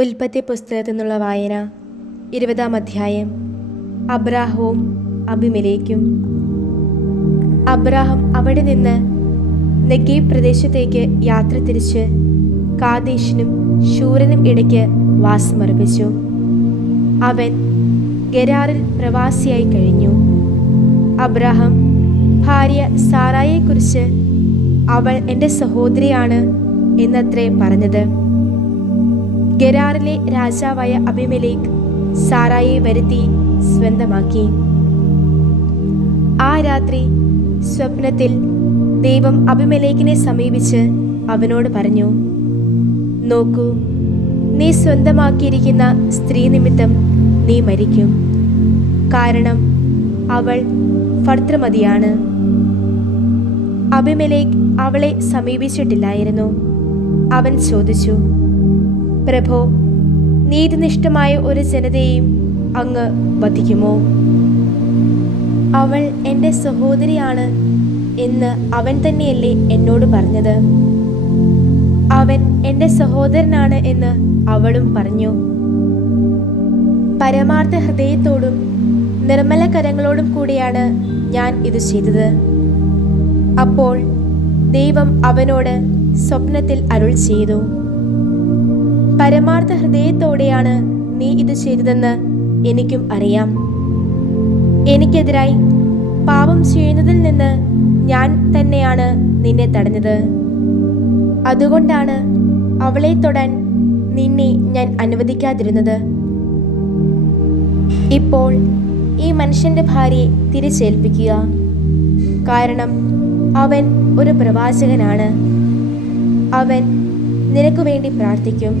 ഉൽപ്പത്തി പുസ്തകത്തിൽ നിന്നുള്ള വായന. ഇരുപതാം അധ്യായം. അബ്രാഹവും അഭിമലേക്കും അബ്രാഹം അവിടെ നിന്ന് നെഗീബ് പ്രദേശത്തേക്ക് യാത്ര തിരിച്ച് കാദേശിനും ശൂരനും ഇടയ്ക്ക് വാസമർപ്പിച്ചു. അവൻ ഗരാറിൽ പ്രവാസിയായി കഴിഞ്ഞു. അബ്രാഹം ഭാര്യ സാറായെക്കുറിച്ച് അവൾ എന്റെ സഹോദരിയാണ് എന്നത്രേ പറഞ്ഞത്. ഗരാറിലെ രാജാവായ അഭിമലേഖ് സാറായെ വരുത്തി സ്വന്തമാക്കി. ആ രാത്രി സ്വപ്നത്തിൽ ദൈവം അഭിമലേഖിനെ സമീപിച്ച് അവനോട് പറഞ്ഞു നോക്കൂ നീ സ്വന്തമാക്കിയിരിക്കുന്ന സ്ത്രീ നിമിത്തം നീ മരിക്കും. കാരണം അവൾ ഭർത്തൃമതിയാണ്. അഭിമലേഖ് അവളെ സമീപിച്ചിട്ടില്ലായിരുന്നു. അവൻ ചോദിച്ചു പ്രഭോ നീതിനിഷ്ഠമായ ഒരു ജനതയെയും അങ്ങ് വധിക്കുമോ? അവൾ എന്റെ സഹോദരിയാണ് എന്ന് അവൻ തന്നെയല്ലേ എന്നോട് പറഞ്ഞത്. അവൻ എന്റെ സഹോദരനാണ് എന്ന് അവളും പറഞ്ഞു. പരമാർത്ഥ ഹൃദയത്തോടും നിർമ്മല കരങ്ങളോടും കൂടിയാണ് ഞാൻ ഇത് ചെയ്തത്. അപ്പോൾ ദൈവം അവനോട് സ്വപ്നത്തിൽ അരുൾ ചെയ്തു. പരമാർത്ഥ ഹൃദയത്തോടെയാണ് നീ ഇത് ചെയ്തതെന്ന് എനിക്കും അറിയാം. എനിക്കെതിരായി പാപം ചെയ്യുന്നതിൽ നിന്ന് ഞാൻ തന്നെയാണ് നിന്നെ തടഞ്ഞത്. അതുകൊണ്ടാണ് അവളെ തൊടാൻ നിന്നെ ഞാൻ അനുവദിക്കാതിരുന്നത്. ഇപ്പോൾ ഈ മനുഷ്യന്റെ ഭാര്യയെ തിരിച്ചേൽപ്പിക്കുക. കാരണം അവൻ ഒരു പ്രവാചകനാണ്. അവൻ നിനക്ക് വേണ്ടി പ്രാർത്ഥിക്കും.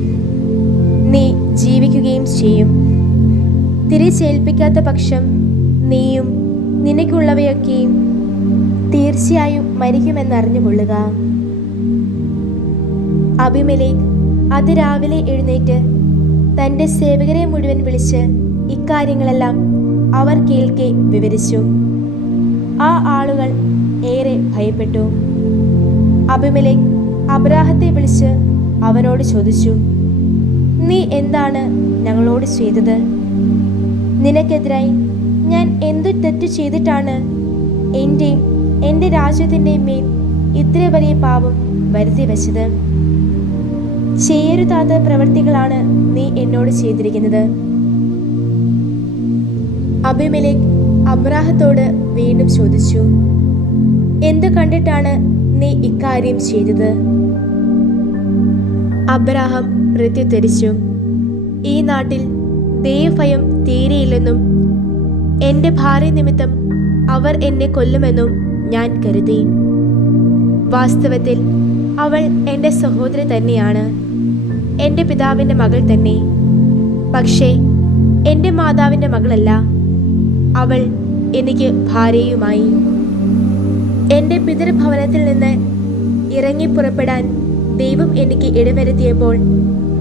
നീ ജീവിക്കുകയും ചെയ്യും. തിരിച്ചേൽപ്പിക്കാത്ത പക്ഷം നീയും നിനക്കുള്ളവയൊക്കെയും തീർച്ചയായും മരിക്കുമെന്നറിഞ്ഞുകൊള്ളുക. അഭിമലേഖ് അതിരാവിലെ എഴുന്നേറ്റ് തന്റെ സേവകരെ മുഴുവൻ വിളിച്ച് ഇക്കാര്യങ്ങളെല്ലാം അവർ കേൾക്കെ വിവരിച്ചു. ആ ആളുകൾ ഏറെ ഭയപ്പെട്ടു. അഭിമലേഖ് അബ്രാഹത്തെ വിളിച്ച് അവനോട് ചോദിച്ചു നീ എന്താണ് ഞങ്ങളോട് ചെയ്തത്? നിനക്കെതിരായി ഞാൻ എന്തു തെറ്റ് ചെയ്തിട്ടാണ് എന്റെയും എന്റെ രാജ്യത്തിന്റെയും മേൽ ഇത്ര വലിയ പാപം വരുത്തി വച്ചത്? ചെയ്യരുതാത്ത പ്രവൃത്തികളാണ് നീ എന്നോട് ചെയ്തിരിക്കുന്നത്. അഭിമലേഖ് അബ്രാഹത്തോട് വീണ്ടും ചോദിച്ചു എന്തു കണ്ടിട്ടാണ് നീ ഇക്കാര്യം ചെയ്തത്? അബ്രാഹം പ്രത്യുത്തരിച്ചു ഈ നാട്ടിൽ ദൈവഭയം തീരെയില്ലെന്നും എന്റെ ഭാര്യ നിമിത്തം അവർ എന്നെ കൊല്ലുമെന്നും ഞാൻ കരുതി. വാസ്തവത്തിൽ അവൾ എന്റെ സഹോദരി തന്നെയാണ്. എന്റെ പിതാവിന്റെ മകൾ തന്നെ. പക്ഷേ എന്റെ മാതാവിന്റെ മകളല്ല. അവൾ എനിക്ക് ഭാര്യയുമായി. എന്റെ പിതൃഭവനത്തിൽ നിന്ന് ഇറങ്ങി പുറപ്പെടാൻ ദൈവം എനിക്ക് ഇടവരുത്തിയപ്പോൾ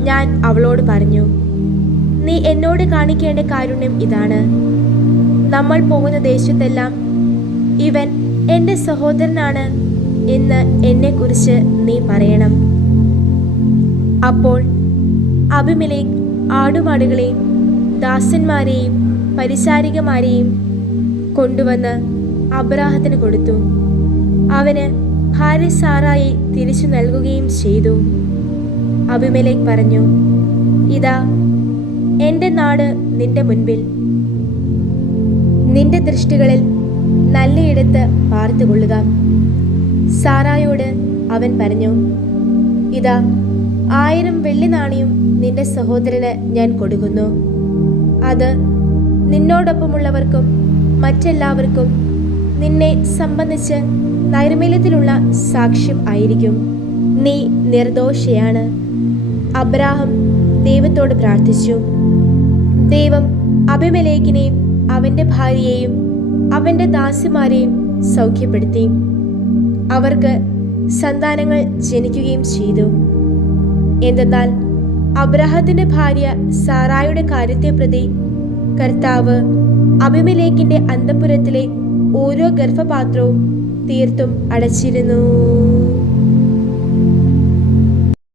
ഞാൻ അവളോട് പറഞ്ഞു നീ എന്നോട് കാണിക്കേണ്ട കാരുണ്യം ഇതാണ്. നമ്മൾ പോകുന്ന ദേശത്തെല്ലാം ഇവൻ എന്റെ സഹോദരനാണ് എന്ന് എന്നെക്കുറിച്ച് നീ പറയണം. അപ്പോൾ അഭിമിലെ ആടുമാടുകളെയും ദാസന്മാരെയും പരിചാരികമാരെയും കൊണ്ടുവന്ന് അബ്രാഹത്തിന് കൊടുത്തു. അവന് ഭാര്യ സാറായി തിരിച്ചു നൽകുകയും ചെയ്തു. അഭിമലേഖ് പറഞ്ഞു ഇതാ എന്റെ നാട് നിന്റെ മുൻപിൽ. നിന്റെ ദൃഷ്ടികളിൽ നല്ലയിടത്ത് പാർത്തുകൊള്ളുക. സാറായോട് അവൻ പറഞ്ഞു ഇതാ ആയിരം വെള്ളി നാണയം നിന്റെ സഹോദരന് ഞാൻ കൊടുക്കുന്നു. അത് നിന്നോടൊപ്പമുള്ളവർക്കും മറ്റെല്ലാവർക്കും നിന്നെ സംബന്ധിച്ച് നൈർമല്യത്തിലുള്ള സാക്ഷ്യം ആയിരിക്കും. നീ നിർദോഷയാണ്. അബ്രാഹം ദൈവത്തോട് പ്രാർത്ഥിച്ചു. ദൈവം അഭിമലേഖിനെയും അവന്റെ ഭാര്യയെയും അവന്റെ ദാസിമാരെയും സൗഖ്യപ്പെടുത്തി. അവർക്ക് സന്താനങ്ങൾ ജനിക്കുകയും ചെയ്തു. എന്തെന്നാൽ അബ്രഹത്തിന്റെ ഭാര്യ സാറായുടെ കാര്യത്തെ പ്രതി കർത്താവ് അഭിമലേഖിന്റെ അന്തപുരത്തിലെ ഓരോ ഗർഭപാത്രവും തീർത്തും അടച്ചിരുന്നു.